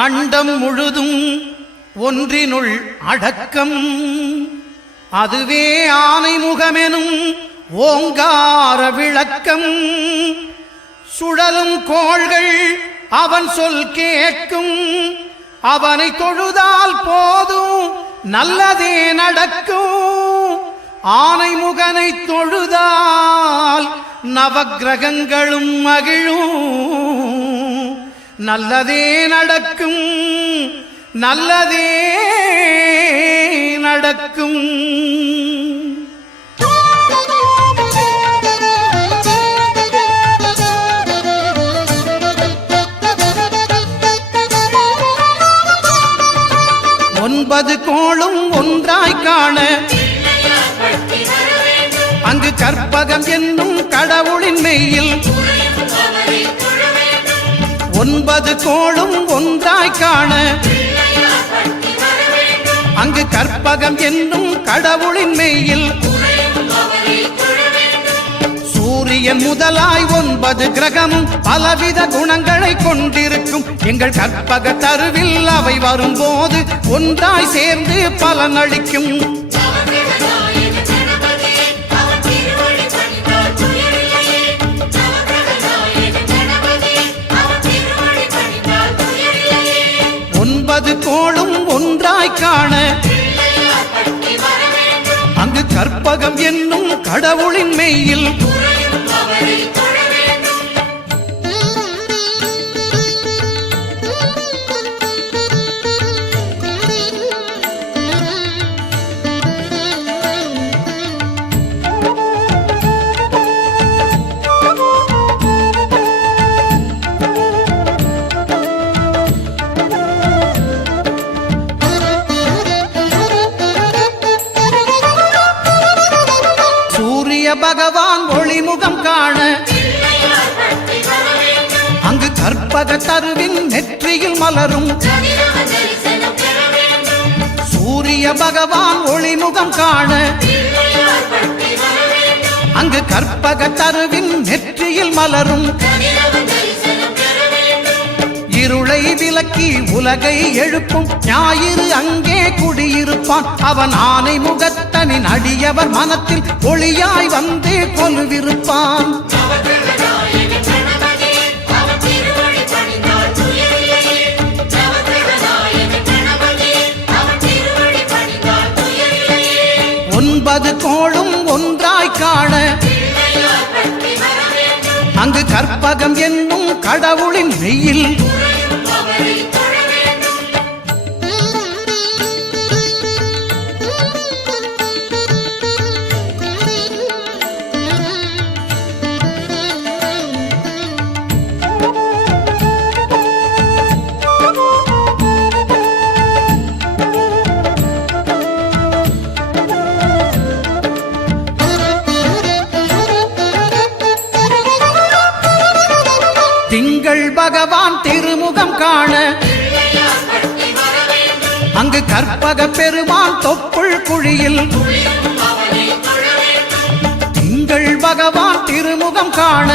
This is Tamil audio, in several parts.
அண்டம் முழுதும் ஒன்றினுள் அடக்கம். அதுவே ஆனைமுகமெனும் ஓங்கார விளக்கம். சுழலும் கோள்கள் அவன் சொல் கேட்கும். அவனை தொழுதால் போதும் நல்லதே நடக்கும். ஆனைமுகனை தொழுதால் நவக்கிரகங்களும் மகிழும். நல்லதே நடக்கும், நல்லதே நடக்கும். ஒன்பது கோளும் ஒன்றாய் காண அங்கு கற்பகம் என்னும் கடவுளின் மெய்யில். ஒன்பது கோளும் ஒன்றாய் காண அங்கு கற்பகம் என்னும் கடவுளின் மெய்யில். சூரியன் முதலாய் 9 கிரகமும் பலவித குணங்களை கொண்டிருக்கும். எங்கள் கற்பக தருவில் அவை வரும்போது ஒன்றாய் சேர்ந்து பலனளிக்கும். ஒன்பது கோளும் ஒன்றாய் காண அங்கு கற்பகம் என்னும் கடவுளின் மெய்யில். பகவான் ஒளிமுகம் காண அங்கு கற்பக தருவின் நெற்றியில் மலரும். சூரிய பகவான் ஒளிமுகம் காண அங்கு கற்பக தருவின் நெற்றியில் மலரும். இருளை விலக்கி உலகை எழுப்பும் ஞாயிறு அங்கே குடியிருப்பான். அவன் ஆனை முகத்தனின் அடியவர் மனத்தில் ஒளியாய் வந்து கொலுவிருப்பான். ஒன்பது கோளும் ஒன்றாய் காண அங்கு கற்பகம் என்னும் கடவுளின் மெய்யில். திங்கள் பகவான் திருமுகம் காண அங்கு கற்பக பெருமான் தொப்புள் குழியில். திங்கள் பகவான் திருமுகம் காண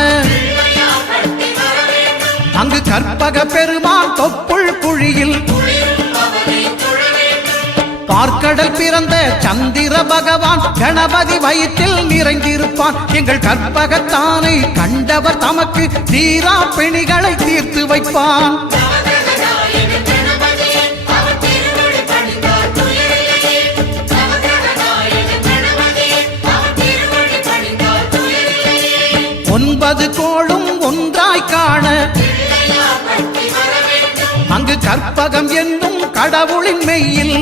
அங்கு கற்பக பெருமான் தொப்புள் குழியில். பார்க்கடல் பிறந்த சந்திர பகவான் கணபதி வயிற்றில் நிறைந்திருப்பான். எங்கள் கற்பகத்தானை கண்டவர் தமக்கு தீரா பிணிகளை தீர்த்து வைப்பான். ஒன்பது கோளும் ஒன்றாய் காண அங்கு கற்பகம் என்னும் கடவுளின் மெய்யில்.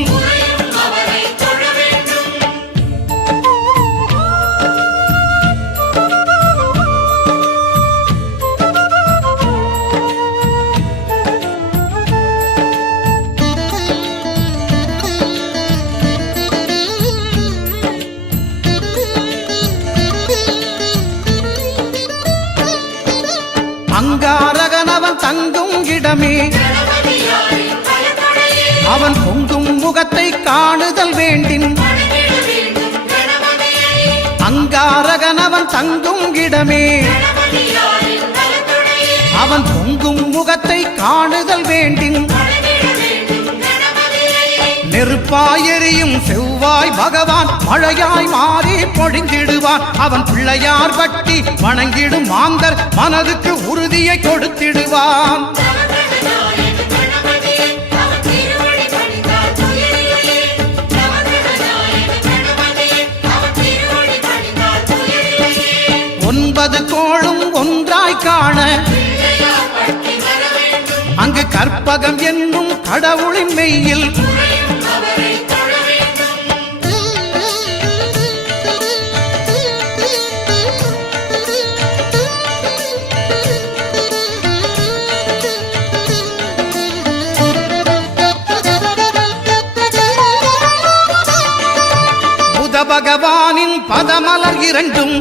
அங்காரகனவன் தங்கும் இடமே அவன் பொங்கும் முகத்தை காணுதல் வேண்டின். அங்காரகனவன் தங்கும் இடமே அவன் பொங்கும் முகத்தை காணுதல் வேண்டின். நெருப்பாய் எரியும் செவ்வாய் பகவான் மழையாய் மாறி பொழிந்திடுவான். அவன் பிள்ளையார் பட்டி வணங்கிடும் மாந்தர் மனதுக்கு உறுதியை கொடுத்திடுவான். ஒன்பது கோளும் ஒன்றாய் காண அங்கு கற்பகம் என்னும் கடவுளின் மெய்யில் புத பகவானின் பதமலர் இரண்டும்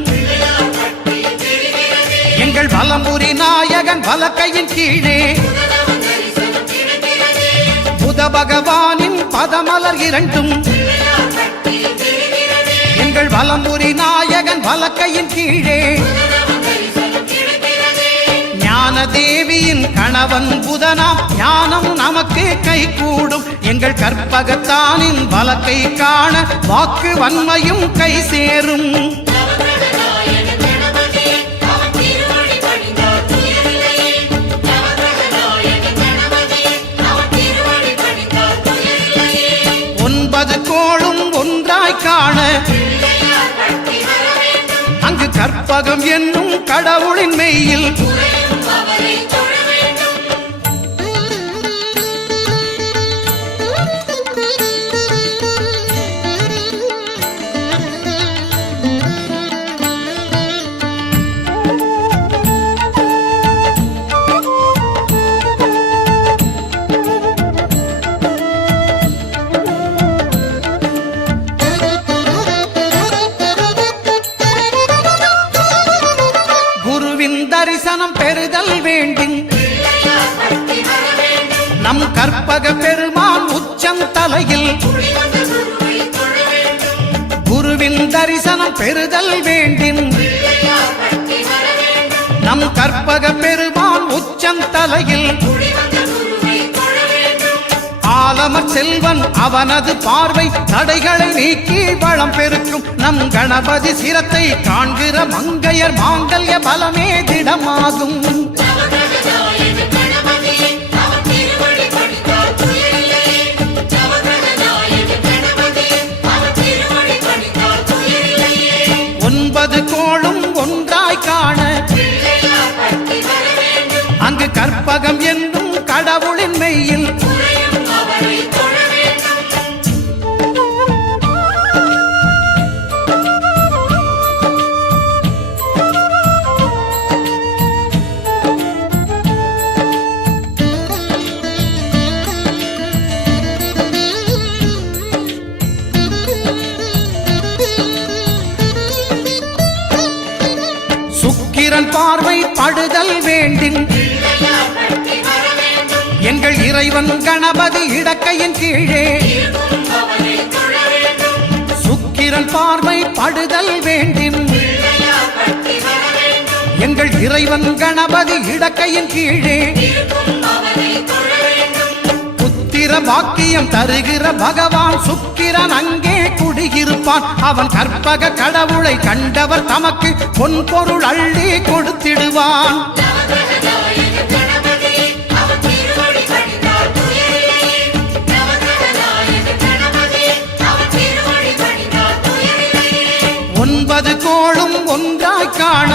எங்கள் வலம்புரி நாயகன் வலக்கையின் கீழே. புத பகவானின் பதமலர் இரண்டும் எங்கள் வலம்புரி நாயகன் வலக்கையின் கீழே. ஞான தேவியின் கணவன் புதனாம் ஞானம் நமக்கு கை கூடும். எங்கள் கற்பகத்தானின் வலக்கை காண வாக்கு வன்மையும் கை சேரும். ஒன்பது கோளும் ஒன்றாய் காண அங்கு கற்பகம் என்னும் கடவுளின் மெய்யில் தரிசனம் பெறுதல் வேண்டும். நம் கற்பக பெருமான் உச்சம் தலையில் குருவின் தரிசனம் பெறுதல் வேண்டும். நம் கற்பக பெருமான் உச்சம் தலையில் ஆலமர் செல்வன் அவனது பார்வை தடைகளை நீக்கி வளம் பெருக்கும். நம் கணபதி சிரத்தை காண்கிற மங்கையர் மாங்கல்ய பலமே திடமாகும். ஒன்பது கோளும் ஒன்றாய் காண அங்கு கற்பகம் என்னும் கடவுளின் மெய்யில் சுக்கிரன் பார்வை படுதல் வேண்டின் எங்கள் இறைவன் கணபதி இடக்கையின் கீழே. சுக்கிரன் பார்வை படுதல் வேண்டின் எங்கள் இறைவன் கணபதி இடக்கையின் கீழே. புத்திர பாக்கியம் தருகிற பகவான் சுக்கிரன் அங்கே குடியிருப்பான். அவன் கற்பக கடவுளை கண்டவர் தமக்கு பொன் பொருள் அள்ளி கொடுத்திடுவான். ஒன்பது கோளும் ஒன்றாய் காண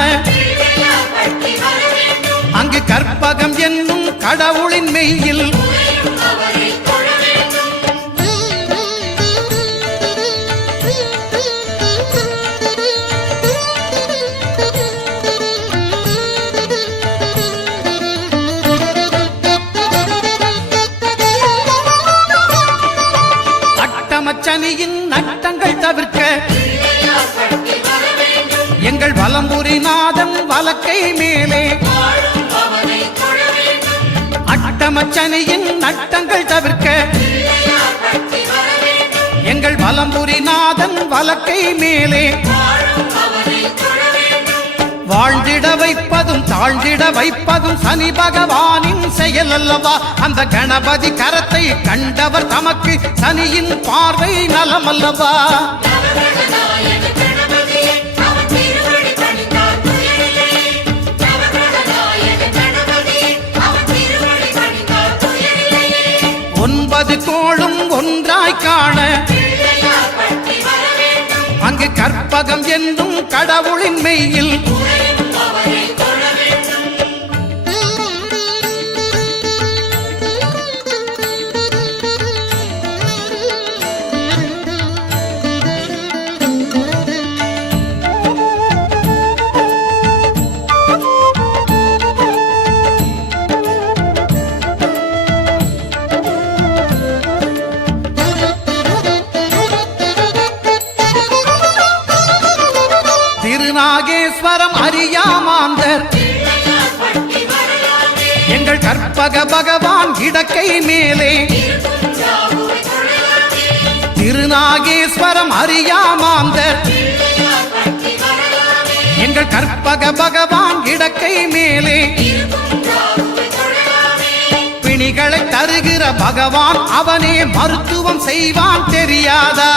அங்கு கற்பகம் என்னும் கடவுளின் மெய்யில் அட்டமச்சனியின் நட்டங்கள் தவிர்க்க எங்கள் வலம்புரி நாதன் வலக்கை மேலே. அட்டமச்சனியின் நட்டங்கள் தவிர்க்க எங்கள் வலம்புரி நாதன் வலக்கை மேலே. வாழ்ந்திட வைப்பதும் தாழ்ந்திட வைப்பதும் சனி பகவானின் செயல் அல்லவா? அந்த கணபதி கரத்தை கண்டவர் தமக்கு சனியின் பார்வை நலம் அல்லவா? ஒன்பது கோளும் ஒன்றாய் காண அங்கு கற்பகம் என்னும் கடவுளின் மெய்யில் திருநாகேஸ்வரம் அறியாமாந்தர் எங்கள் கற்பக பகவான் இடக்கை மேலே திருநாகேஸ்வரம் அறியாமாந்தர் எங்கள் கற்பக பகவான் இடக்கை மேலே பிணிகளை தருகிற பகவான் அவனே மருத்துவம் செய்வான் தெரியாதா?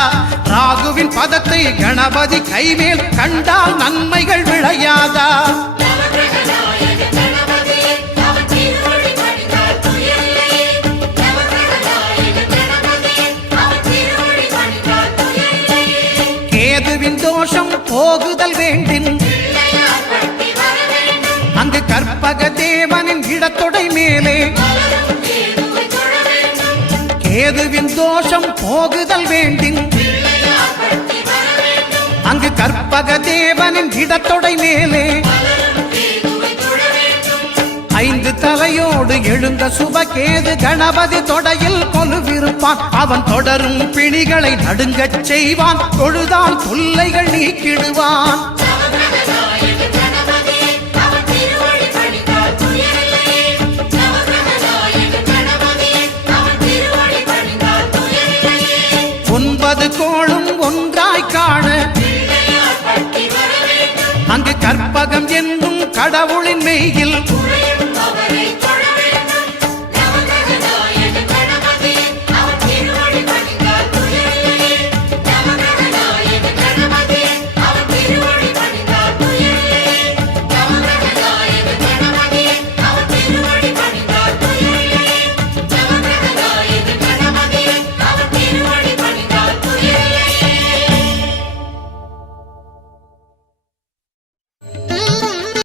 ராகுவின் பதத்தை கணபதி கைமேல் கண்டால் நன்மைகள் விளையாதா? கேதுவின் தோஷம் போகுதல் வேண்டின் அங்கு கற்பக தேவனின் இடத்தொடை மேலே கேதுவின் தோஷம் போகுதல் வேண்டின் அங்கு கற்பக தேவனின் இடத்தொடை மேலே ஐந்து தலையோடு எழுந்த சுபகேது கணபதி தொடையில் கொலுவிருப்பான். அவன் தொடரும் பிணிகளை நடுங்கச் செய்வான். தொழுதால் தொல்லைகள் நீக்கிடுவான்.